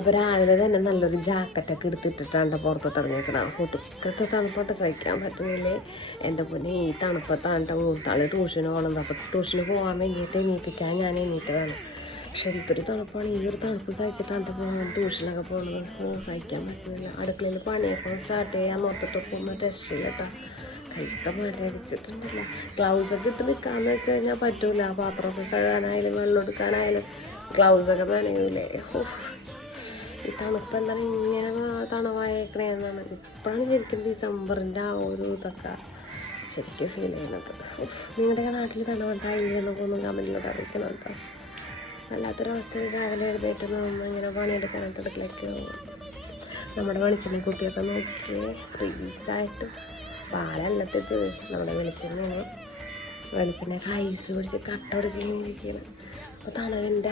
അപ്പോൾ രാവിലെ തന്നെ നല്ലൊരു ജാക്കറ്റൊക്കെ എടുത്തിട്ടിട്ടാണ് പുറത്തോട്ട് ഇറങ്ങിക്കണം. ഒട്ടുക്കത്തെ തണുപ്പോട്ട് സഹിക്കാൻ പറ്റുന്നില്ലേ എൻ്റെ പൊന്നെ. ഈ തണുപ്പത്താണ്ട് മൂത്താൾ ട്യൂഷന് പോകണത്. അപ്പോൾ ട്യൂഷന് പോകാൻ വേണ്ടിയിട്ട് എണീപ്പിക്കാൻ ഞാൻ എണീറ്റതാണ്. പക്ഷെ എന്തൊരു തണുപ്പാണ്. ഈ ഒരു തണുപ്പ് സഹിച്ചിട്ടാണ്ട് പോകാൻ ട്യൂഷനൊക്കെ പോകുന്നത് സഹിക്കാൻ പറ്റുന്നില്ല. അടുക്കളയിൽ പണിയൊക്കെ സ്റ്റാർട്ട് ചെയ്യാൻ നോക്കിയിട്ട് പോകുമ്പോൾ രക്ഷയില്ല കേട്ടോ. കൈയൊക്കെ മരടിച്ചിട്ടുണ്ടല്ലോ. ഗ്ലൗസൊക്കെ ഇട്ട് നിൽക്കാമെന്ന് വെച്ച് കഴിഞ്ഞാൽ പറ്റൂല. പാത്രമൊക്കെ കഴുകാനായാലും വെള്ളം എടുക്കാനായാലും ഗ്ലൗസൊക്കെ നനയൂലേ. ഈ തണുപ്പ് എന്താണ് ഇങ്ങനെ തണവായേക്കണേന്നാണ് ഇപ്പോഴാണ് ശരിക്കും ഡിസംബറിൻ്റെ ആ ഒരു ഇതൊക്കെ ശരിക്കും ഫീൽ ചെയ്യുന്നത്. നിങ്ങളുടെയൊക്കെ നാട്ടിൽ തണുപ്പുണ്ടായില്ല എന്നൊക്കെ ഒന്നും കമൻറ്റിലൂടെ അറിയിക്കണം കേട്ടോ. വല്ലാത്തൊരവസ്ഥയിൽ രാവിലെ എഴുന്നേറ്റ് നമ്മൾ ഇങ്ങനെ പണിയെടുക്കാനായിട്ട് അടുക്കളയ്ക്ക് പോകും. നമ്മുടെ വെളിച്ചെണ്ണ കുട്ടിയൊക്കെ നോക്കി ഫ്രീസായിട്ട് പാലല്ലത്തിട്ട് നമ്മുടെ വെളിച്ചെണ്ണ ഐസ് പിടിച്ച് കട്ട പിടിച്ചിരിക്കുകയാണ്. അപ്പോൾ തണവിൻ്റെ